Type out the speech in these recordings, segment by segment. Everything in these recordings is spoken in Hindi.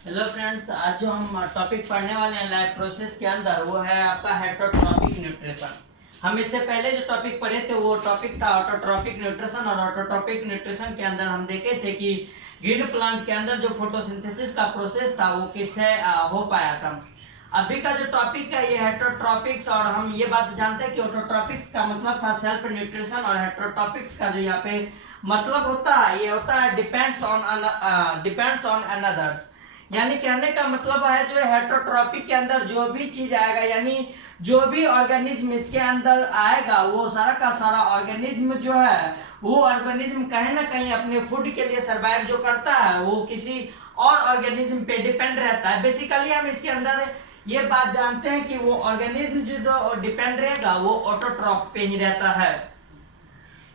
हेलो फ्रेंड्स, आज जो हम टॉपिक पढ़ने वाले हैं लाइफ प्रोसेस के अंदर वो है आपका हेटरोट्रॉपिक न्यूट्रिशन। हम इससे पहले जो टॉपिक पढ़े थे वो टॉपिक था ऑटोट्रॉपिक न्यूट्रिशन। और ऑटोट्रॉपिक न्यूट्रिशन के अंदर हम देखे थे कि ग्रीन प्लांट के अंदर जो फोटोसिंथेसिस का प्रोसेस था वो किससे हो पाया था। अभी का जो टॉपिक है ये हेटरोट्रॉपिक्स, और हम ये बात जानते हैं कि ऑटोट्रॉपिक्स का मतलब था सेल्फ न्यूट्रिशन, और हेटरोट्रॉपिक्स का जो यहाँ पे मतलब होता है ये होता है डिपेंड्स ऑन अनदर्स। यानी कहने का मतलब है जो हेटरोट्रॉपिक के अंदर जो भी चीज आएगा, यानी जो भी ऑर्गेनिज्म इसके अंदर आएगा वो सारा का सारा ऑर्गेनिज्म जो है वो ऑर्गेनिज्म कहीं ना कहीं अपने फूड के लिए सर्वाइव जो करता है वो किसी और ऑर्गेनिज्म पे डिपेंड रहता है। बेसिकली हम इसके अंदर ये बात जानते हैं कि वो ऑर्गेनिज्म जो डिपेंड रहेगा वो ऑटोट्रॉप पे ही रहता है।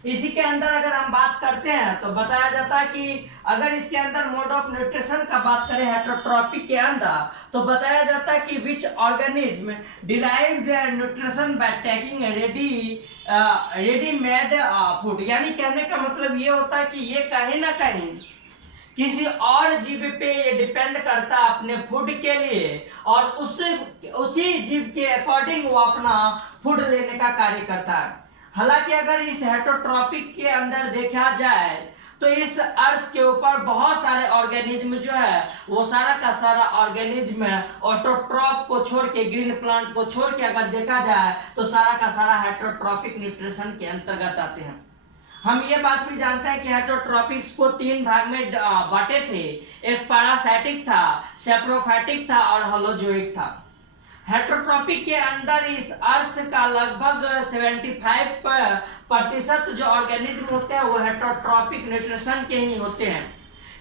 इसी के अंदर अगर हम बात करते हैं तो बताया जाता है कि अगर इसके अंदर मोड ऑफ न्यूट्रिशन का बात करें हेटरोट्रॉपिक के अंदर तो बताया जाता है कि which organism derive their nutrition by taking readymade food. यानी कहने का मतलब ये होता है कि ये कहीं ना कहीं किसी और जीव पे ये डिपेंड करता है अपने फूड के लिए, और उसी जीव के अकॉर्डिंग वो अपना फूड लेने का कार्य करता है। हालांकि अगर इस हेटरोट्रॉपिक के अंदर देखा जाए तो इस अर्थ के ऊपर बहुत सारे ऑर्गेनिज्म जो है वो सारा का सारा ऑर्गेनिज्म ऑटोट्रॉप को छोड़ के, ग्रीन प्लांट को छोड़ के अगर देखा जाए तो सारा का सारा हेटरोट्रॉपिक न्यूट्रिशन के अंतर्गत आते हैं। हम ये बात भी जानते हैं कि हेटरोट्रॉपिक्स को 3 भाग में बांटे थे। एक पैरासाइटिक था, सेप्रोफाइटिक था और होलोजोइक था। हेटरोट्रॉपिक के अंदर इस अर्थ का लगभग 75% जो ऑर्गेनिज्म होते हैं वो हेटरोट्रॉपिक न्यूट्रिशन के ही होते हैं,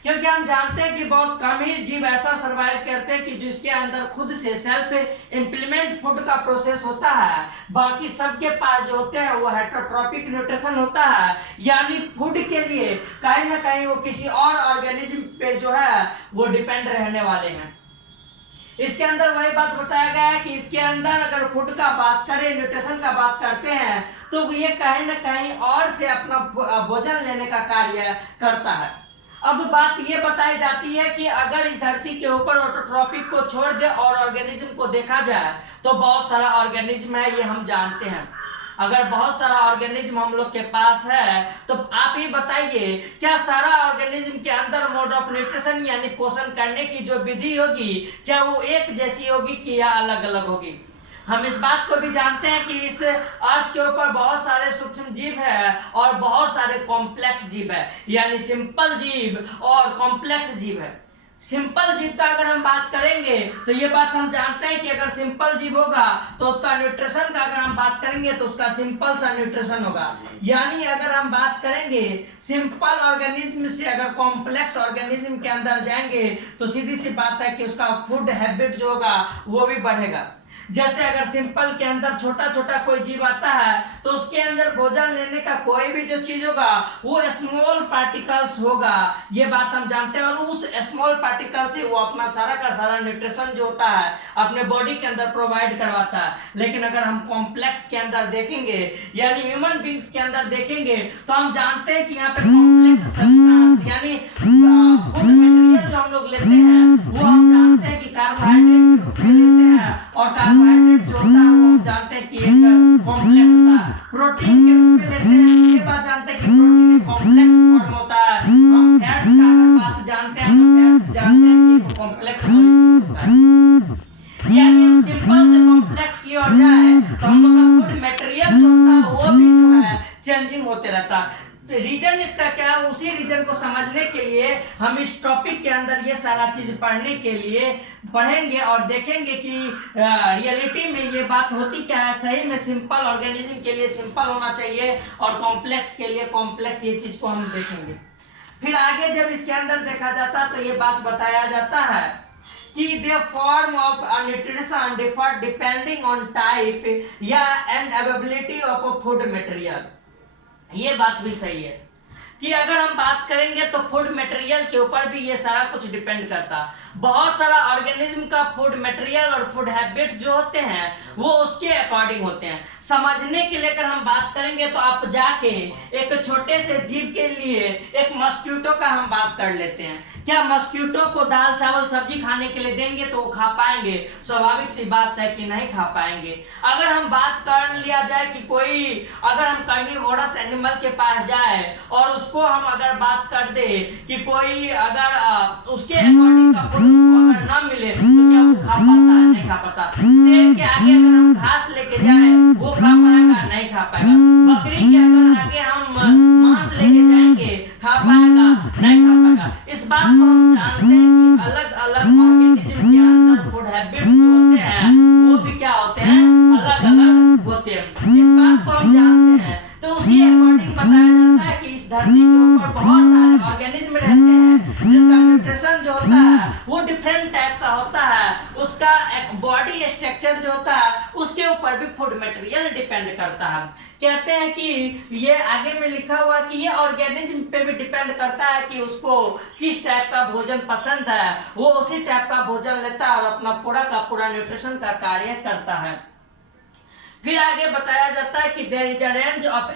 क्योंकि हम जानते हैं कि बहुत कम ही जीव ऐसा सरवाइव करते हैं कि जिसके अंदर खुद से सेल्फ इम्प्लीमेंट फूड का प्रोसेस होता है। बाकी सबके पास जो होते हैं वो हेटरोट्रॉपिक न्यूट्रिशन होता है, यानी फूड के लिए कहीं ना कहीं वो किसी और ऑर्गेनिज्म पे जो है वो डिपेंड रहने वाले हैं। इसके अंदर वही बात बताया गया है कि इसके अंदर अगर फूड का बात करें, न्यूट्रिशन का बात करते हैं तो ये कहीं ना कहीं और से अपना भोजन लेने का कार्य करता है। अब बात ये बताई जाती है कि अगर इस धरती के ऊपर ऑटोट्रॉपिक को छोड़ दे और ऑर्गेनिज्म को देखा जाए तो बहुत सारा ऑर्गेनिज्म है, ये हम जानते हैं। अगर बहुत सारा ऑर्गेनिज्म हम लोग के पास है तो आप ही बताइए क्या सारा ऑर्गेनिज्म के अंदर मोड ऑफ न्यूट्रिशन यानी पोषण करने की जो विधि होगी क्या वो एक जैसी होगी कि या अलग अलग होगी। हम इस बात को भी जानते हैं कि इस अर्थ के ऊपर बहुत सारे सूक्ष्म जीव है और बहुत सारे कॉम्प्लेक्स जीव है, यानी सिंपल जीव और कॉम्प्लेक्स जीव है। सिंपल जीव का अगर हम बात करेंगे तो ये बात हम जानते हैं कि अगर सिंपल जीव होगा तो उसका न्यूट्रिशन का अगर हम बात करेंगे तो उसका सिंपल सा न्यूट्रिशन होगा। यानी अगर हम बात करेंगे सिंपल ऑर्गेनिज्म से अगर कॉम्प्लेक्स ऑर्गेनिज्म के अंदर जाएंगे तो सीधी सी बात है कि उसका फूड हैबिट जो होगा वो भी बढ़ेगा। जैसे अगर सिंपल के अंदर छोटा छोटा कोई जीव आता है तो उसके अंदर भोजन लेने का कोई भी जो चीज होगा वो स्मॉल पार्टिकल्स होगा, ये बात हम जानते हैं, और उस स्मॉल पार्टिकल से वो अपना सारा का सारा न्यूट्रिशन जो होता है अपने बॉडी के अंदर प्रोवाइड करवाता है। लेकिन अगर हम कॉम्प्लेक्स के अंदर देखेंगे यानी ह्यूमन बींग्स के अंदर देखेंगे तो हम जानते हैं कि यहाँ पे कॉम्प्लेक्स सब्सटेंस यानी फूड मटेरियल जो हम लोग लेते हैं वो हम जानते हैं कि कार्बोहाइड्रेट के रूप में लेते हैं, और कार्बोहाइड्रेट जो होता है वो हम जानते हैं कि एक कॉम्प्लेक्स होता है। प्रोटीन के रूप में लेते हैं, ये बात जानते हैं कि प्रोटीन एक कॉम्प्लेक्स फॉर्म होता है। हम फैट्स का अगर बात जानते हैं तो फैट्स जानते हैं कि एक कॉम्प्लेक्स मॉलिक्यूल होता है। यानी हम सिंपल से कॉम्प्लेक्स की ओर जाए तो हम लोग का फूड मटेरियल जो होता है वो भी जो है चेंजिंग होते रहता है। तो रीजन इसका क्या है, उसी रीजन को समझने के लिए हम इस टॉपिक के अंदर ये सारा चीज पढ़ने के लिए पढ़ेंगे और देखेंगे कि रियलिटी में ये बात होती क्या है। सही में सिंपल ऑर्गेनिज्म के लिए सिंपल होना चाहिए और कॉम्प्लेक्स के लिए कॉम्प्लेक्स, ये चीज को हम देखेंगे। फिर आगे जब इसके अंदर देखा जाता तो ये बात बताया जाता है कि the form of nutrition differ depending on type या and availability of a food material। ये बात भी सही है कि अगर हम बात करेंगे तो फूड मटेरियल के ऊपर भी ये सारा कुछ डिपेंड करता है। बहुत सारा ऑर्गेनिज्म का फूड मटेरियल और फूड हैबिट्स जो होते हैं वो उसके अकॉर्डिंग होते हैं। समझने के लिए अगर हम बात करेंगे तो आप जाके एक छोटे से जीव के लिए एक मस्क्यूटो का हम बात कर लेते हैं। क्या मस्कीटो को दाल चावल सब्जी खाने के लिए देंगे तो वो खा पाएंगे? स्वाभाविक सी बात है कि नहीं खा पाएंगे। अगर हम बात कर लिया जाए कि कोई अगर हम कार्निवोरस एनिमल के पास जाए और उसको हम अगर बात कर दे कि कोई अगर उसके अकॉर्डिंग का फूड उसको अगर ना मिले तो क्या वो खा पाता है? नहीं खा पाता। शेर के आगे अगर हम घास लेके जाए वो खा पाएगा? नहीं खा पाएगा। बकरी के अगर आगे हम मांस लेके जाएंगे खा पाएगा? नहीं खा पाएगा। इस बात को हम जानते हैं कि अलग अलग ऑर्गेनिज्म के अंदर फूड हैबिट्स जो होते हैं वो भी क्या होते हैं? अलग अलग होते हैं। इस बात को हम जानते हैं तो उसी अकॉर्डिंग बताया जाता है कि इस धरती के ऊपर बहुत सारे ऑर्गेनिज्म रहते हैं जिसका न्यूट्रिशन जो होता है वो डिफरेंट टाइप का होता है। उसका एक बॉडी स्ट्रक्चर जो होता है उसके ऊपर भी फूड मटेरियल डिपेंड करता है। कहते हैं कि ये आगे में लिखा हुआ कि ये ऑर्गेनिज्म पे भी डिपेंड करता है कि उसको किस टाइप का भोजन पसंद है, वो उसी टाइप का भोजन लेता है और अपना पूरा का पूरा न्यूट्रिशन का कार्य करता है। फिर आगे बताया जाता है कि there is a range of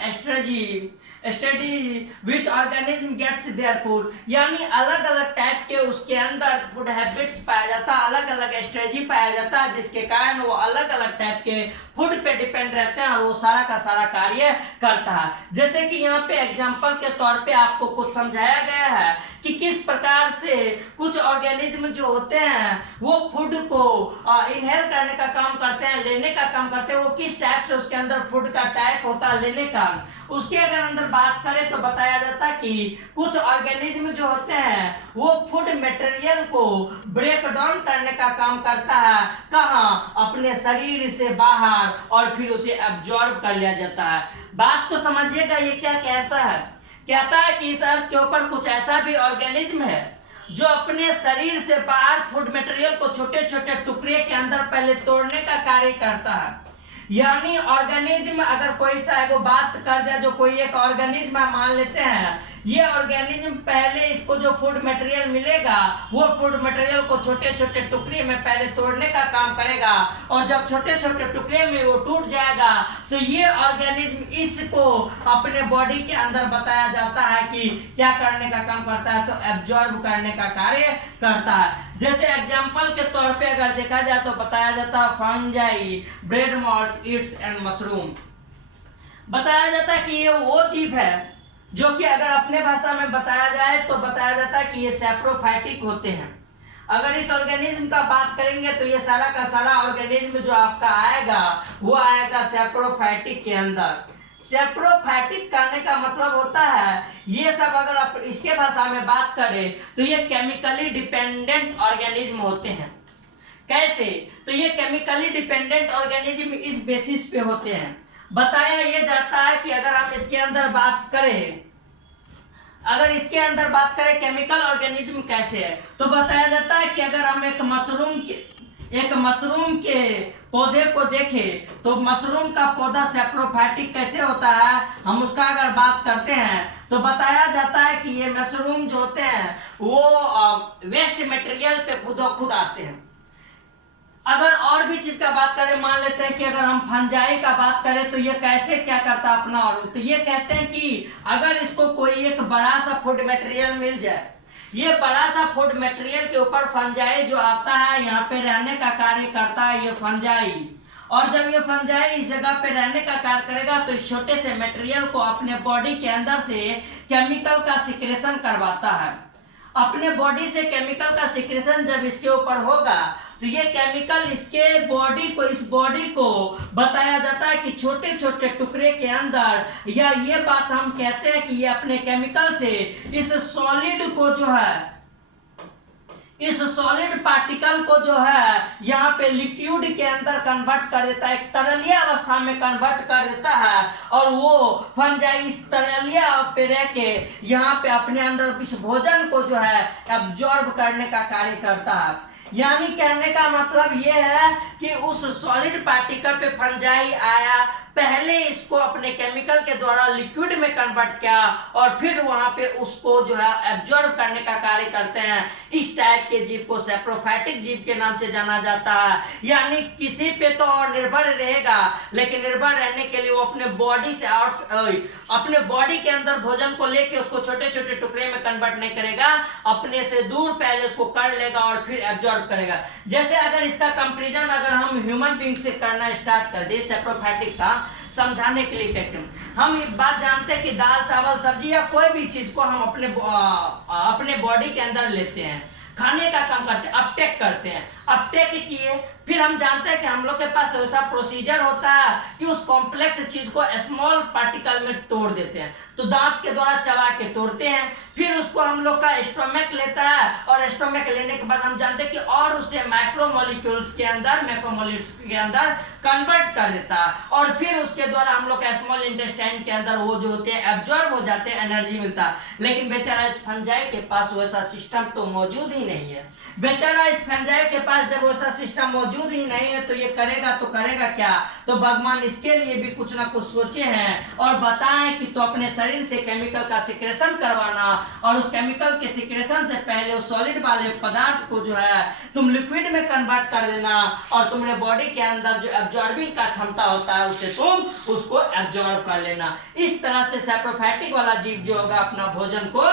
study which organism gets their food, यानी अलग अलग टाइप के उसके अंदर फूड हैबिट्स पाया जाता है, अलग अलग स्ट्रेटजी पाया जाता है जिसके कारण वो अलग अलग टाइप के फूड पे डिपेंड रहते हैं और वो सारा का सारा कार्य करता है। जैसे कि यहाँ पे एग्जांपल के तौर पे आपको कुछ समझाया गया है कि किस प्रकार से कुछ ऑर्गेनिज्म जो होते हैं वो फूड को इनहेल करने का काम करते हैं, लेने का काम करते हैं। वो किस टाइप से उसके अंदर फूड का टाइप होता है लेने का, उसके अगर अंदर बात करें तो बताया जाता है कि कुछ ऑर्गेनिज्म जो होते हैं वो फूड मटेरियल को ब्रेक डाउन करने का काम करता है। कहाँ? अपने शरीर से बाहर, और फिर उसे एब्जॉर्ब कर लिया जाता है। बात को समझिएगा, ये क्या कहता है? कहता है कि इस अर्थ के ऊपर कुछ ऐसा भी ऑर्गेनिज्म है जो अपने शरीर से बाहर फूड मटेरियल को छोटे छोटे टुकड़े के अंदर पहले तोड़ने का कार्य करता है। यानी ऑर्गेनिज्म अगर कोई सा एगो बात कर दिया, जो कोई एक ऑर्गेनिज्म मान लेते हैं, ये ऑर्गेनिज्म पहले इसको जो फूड मटेरियल मिलेगा वो फूड मटेरियल को छोटे छोटे टुकड़े में पहले तोड़ने का काम करेगा, और जब छोटे छोटे टुकड़े में वो टूट जाएगा तो ये ऑर्गेनिज्म इसको अपने बॉडी के अंदर बताया जाता है कि क्या करने का काम करता है, तो एब्जॉर्ब करने का कार्य करता है। जैसे एग्जांपल के तौर पे अगर देखा जाए तो बताया जाता है fungi, bread malls, Yeats and mushroom. बताया जाता है कि ये वो जीव है जो कि अगर अपने भाषा में बताया जाए तो बताया जाता है कि ये सैप्रोफाइटिक होते हैं। अगर इस ऑर्गेनिज्म का बात करेंगे तो ये सारा का सारा ऑर्गेनिज्म जो आपका आएगा वो आएगा सैप्रोफाइटिक के अंदर। सैप्रोफाइटिक करने का मतलब होता है ये सब, अगर आप इसके भाषा में बात करें तो ये केमिकली डिपेंडेंट ऑर्गेनिज्म होते हैं। कैसे? तो ये केमिकली डिपेंडेंट ऑर्गेनिज्म इस बेसिस पे होते हैं। बताया ये जाता है कि अगर हम इसके अंदर बात करें, केमिकल ऑर्गेनिज्म कैसे है, तो बताया जाता है कि अगर हम एक मशरूम के पौधे को देखें तो मशरूम का पौधा सैप्रोफाइटिक कैसे होता है, हम उसका अगर बात करते हैं तो बताया जाता है कि ये मशरूम जो होते हैं वो वेस्ट मटेरियल पे खुद आते हैं। अगर और भी चीज का बात करें, मान लेते हैं कि अगर हम फंजाई का बात करें तो ये कैसे क्या करता है अपना, और तो ये कहते हैं कि अगर इसको कोई एक बड़ा सा फूड मटेरियल मिल जाए, ये बड़ा सा फूड मटेरियल के ऊपर फंजाई जो आता है यहाँ पे रहने का कार्य करता है ये फंजाई, और जब ये फंजाई इस जगह पे रहने का कार्य करेगा तो इस छोटे से मटेरियल को अपने बॉडी के अंदर से केमिकल का सिक्रेशन करवाता है। अपने बॉडी से केमिकल का सिक्रेशन जब इसके ऊपर होगा तो ये केमिकल इस बॉडी को बताया जाता है कि छोटे छोटे टुकड़े के अंदर, या ये बात हम कहते हैं कि ये अपने केमिकल से इस सॉलिड पार्टिकल को जो है यहाँ पे लिक्विड के अंदर कन्वर्ट कर देता है, एक तरलीय अवस्था में कन्वर्ट कर देता है, और वो फंजाई इस तरलीय पे रह के यहाँ पे अपने अंदर इस भोजन को जो है एब्जॉर्ब करने का कार्य करता है। यानी कहने का मतलब ये है कि उस सॉलिड पार्टिकल पे फंजाई आया, पहले इसको अपने केमिकल के द्वारा लिक्विड में कन्वर्ट किया और फिर वहां पे उसको जो है एब्जॉर्ब करने का कार्य करते हैं। इस टाइप के जीव को सैप्रोफाइटिक जीव के नाम से जाना जाता है। यानी किसी पे तो और निर्भर रहेगा, लेकिन निर्भर रहने के लिए वो अपने बॉडी से अपने बॉडी के अंदर भोजन को लेके उसको छोटे छोटे टुकड़े में कन्वर्ट नहीं करेगा, अपने से दूर पहले उसको कर लेगा और फिर एब्जॉर्ब करेगा। जैसे अगर इसका कंपैरिजन अगर हम ह्यूमन बीइंग से करना स्टार्ट कर दे सैप्रोफाइटिक का, समझाने के लिए कैसे हम ये बात जानते हैं कि दाल चावल सब्जी या कोई भी चीज को हम अपने बॉडी के अंदर लेते हैं, खाने का काम करते हैं, अपटेक करते हैं। अपटेक किए फिर हम जानते हैं कि हम लोग के पास ऐसा प्रोसीजर होता है कि उस कॉम्प्लेक्स चीज को स्मॉल पार्टिकल में तोड़ देते हैं। तो दांत के द्वारा चबा के तोड़ते हैं, फिर उसको हम लोग का स्टोमक लेता है और स्टोमक लेने के बाद हम जानते हैं कि और उसे मैक्रोमोलिक्यूल्स के अंदर कन्वर्ट कर देता है और फिर उसके द्वारा हम लोग का स्मॉल इंटेस्टाइन के अंदर वो जो होते हैं एब्जॉर्ब हो जाते हैं, एनर्जी मिलता है। लेकिन बेचारा इस फंजाई के पास वैसा सिस्टम तो मौजूद ही नहीं है। बेचारा इस फंजाई के पास जब वैसा सिस्टम मौजूद ही नहीं है तो ये करेगा क्या? तो भगवान इसके लिए भी कुछ ना कुछ सोचे हैं और बताएं कि तो अपने शरीर से केमिकल का सिक्रेशन करवाना और उस केमिकल के सिक्रेशन से पहले उस सॉलिड वाले पदार्थ को जो है तुम लिक्विड में कन्वर्ट कर देना और तुम्हारे बॉडी के अंदर जो एब्जॉर्बिंग का क्षमता होता है उससे तुम उसको एब्जॉर्ब कर लेना। इस तरह से सैप्रोफाइटिक वाला जीव जो होगा अपना भोजन को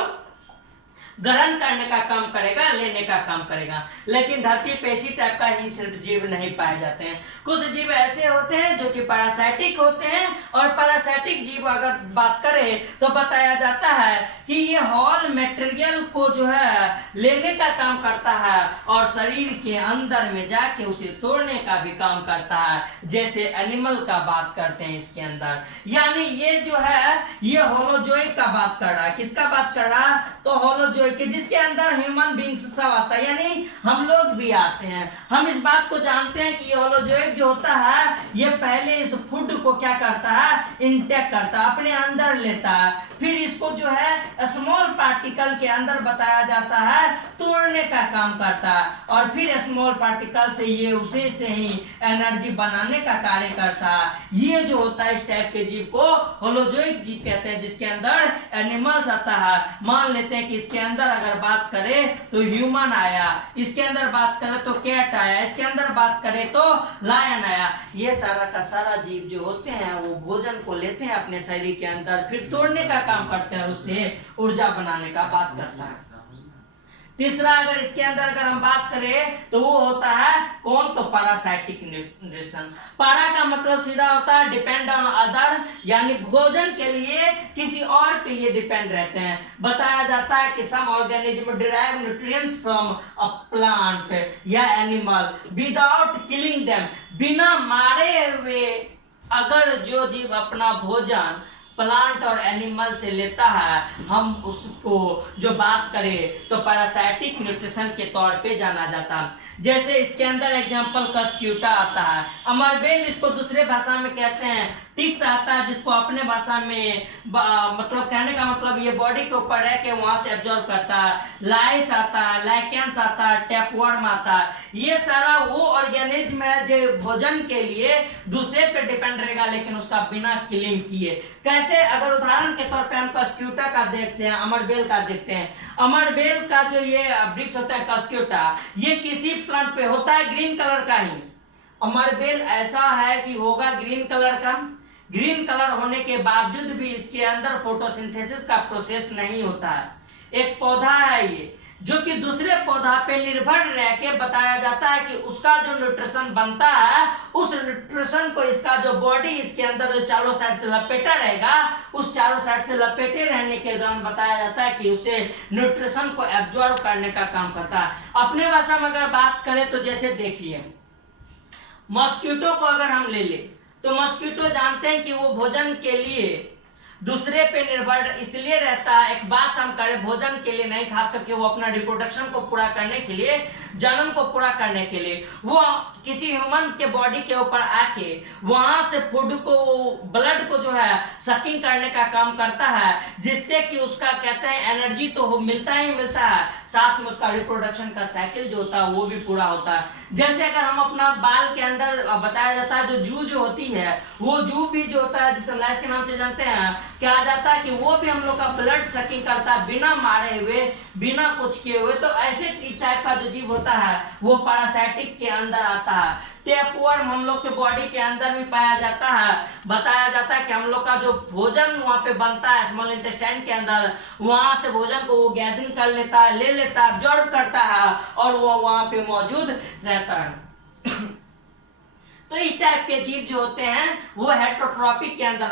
ग्रहण करने का काम करेगा, लेने का काम करेगा। लेकिन धरती पे इसी टाइप का ही सिर्फ जीव नहीं पाए जाते हैं। कुछ जीव ऐसे होते हैं जो कि पैरासाइटिक होते हैं और पैरासाइटिक जीव अगर बात करें तो बताया जाता है कि ये हॉल मटेरियल को जो है लेने का काम करता है और शरीर के अंदर में जाके उसे तोड़ने का भी काम करता है। जैसे एनिमल का बात करते हैं इसके अंदर, यानी ये जो है ये होलोजोइक का बात कर रहा है। किसका बात कर रहा है? तो होलोजोइक के, जिसके अंदर ह्यूमन बीइंग्स सब आता है, यानी हम लोग भी आते हैं। हम इस बात को जानते हैं कि ये होलोजोइक जो होता है ये पहले इस फूड को क्या करता है? इंटेक करता है, अपने अंदर लेता है, फिर इसको जो है स्मॉल पार्टिकल के अंदर बताया जाता है तोड़ने का काम करता है और फिर स्मॉल पार्टिकल से ये उसे से ही एनर्जी बनाने का कार्य करता है। ये जो होता है इस टाइप के जीव को होलोजोइक जीव कहते हैं, जिसके अंदर एनिमल्स आता है। मान लेते हैं कि इसके अंदर अगर बात करें तो ह्यूमन आया, इसके अंदर बात करें तो कैट आया, इसके अंदर बात करें तो लायन आया। ये सारा का सारा जीव जो होते हैं वो भोजन को लेते हैं अपने शरीर के अंदर, फिर तोड़ने का काम करते हैं, उससे ऊर्जा बनाने का बात करता है। तीसरा अगर इसके अंदर अगर हम बात करें तो वो होता है कौन? तो पैरासाइटिक न्यूट्रिशन। पैरा का मतलब सीधा होता है डिपेंड ऑन अदर, यानी भोजन के लिए किसी और पे ये डिपेंड रहते हैं। बताया जाता है कि some organism derive nutrients from a plant या एनिमल विदाउट किलिंग देम। बिना मारे हुए अगर जो जीव अपना भोजन प्लांट और एनिमल से लेता है, हम उसको जो बात करें तो पैरासाइटिक न्यूट्रिशन के तौर पे जाना जाता है। जैसे इसके अंदर एग्जांपल कस्क्यूटा आता है, अमरबेल इसको दूसरे भाषा में कहते हैं, टिक्स आता है जिसको अपने भाषा में मतलब कहने का मतलब ये बॉडी के ऊपर रह के वहां से एब्जॉर्ब करता है। लाइस आता है, लाइकेंस आता है, टैपवर्म आता है। ये सारा वो ऑर्गेनिज्म है जो भोजन के लिए दूसरे पे डिपेंड रहेगा लेकिन उसका बिना किलिंग किए। कैसे? अगर उदाहरण के तौर पे हम कस्क्यूटा का देखते हैं, अमरबेल का देखते हैं। अमरबेल का जो ये वृक्ष होता है कस्क्यूटा, ये किसी प्लांट पे होता है ग्रीन कलर का ही। अमरबेल ऐसा है कि होगा ग्रीन कलर का, ग्रीन कलर होने के बावजूद भी इसके अंदर फोटोसिंथेसिस का प्रोसेस नहीं होता है। एक पौधा है ये जो कि दूसरे पौधा पे निर्भर रह के बताया जाता है कि उसका जो न्यूट्रिशन बनता है उस न्यूट्रिशन को इसका जो बॉडी इसके अंदर जो चारों साइड से लपेटा रहेगा, उस चारों साइड से लपेटे रहने के दौरान बताया जाता है कि उसे न्यूट्रिशन को एब्जॉर्ब करने का काम करता है। अपने भाषा में अगर बात करें तो जैसे देखिए मॉस्किटो को अगर हम ले लें तो मॉस्किटो जानते हैं कि वो भोजन के लिए दूसरे पे निर्भर इसलिए रहता है। एक बात हम करें भोजन के लिए नहीं, खास करके वो अपना रिप्रोडक्शन को पूरा करने के लिए जन्म को पूरा करने के लिए वो किसी ह्यूमन के बॉडी के ऊपर आके वहां से फूड को, ब्लड को जो है सकिंग करने का काम करता है, जिससे कि उसका कहते हैं एनर्जी तो मिलता ही मिलता है, साथ में उसका रिप्रोडक्शन का साइकिल जो होता है वो भी पूरा होता है। जैसे अगर हम अपना बाल के अंदर बताया जाता है जो जू होती है, वो जू भी जो होता है जिसे लाइस के नाम से जानते हैं, कहा जाता है कि वो भी हम लोग का ब्लड सकिंग करता है बिना मारे हुए, बिना कुछ किए हुए। तो ऐसे टाइप का जो जीव होता है वो पैरासाइटिक के अंदर आता है। टेपवर्म हम लोग के बॉडी के अंदर भी पाया जाता है। बताया जाता है कि हम लोग का जो भोजन वहां पे बनता है स्मॉल इंटेस्टाइन के अंदर, वहां से भोजन को वो गैदरिंग कर लेता है, ले लेता है, ऑब्जर्व करता है और वो वहां पे मौजूद रहता है। तो इस टाइप के जीव जो होते हैं वो हेटरोट्रॉपिक के अंदर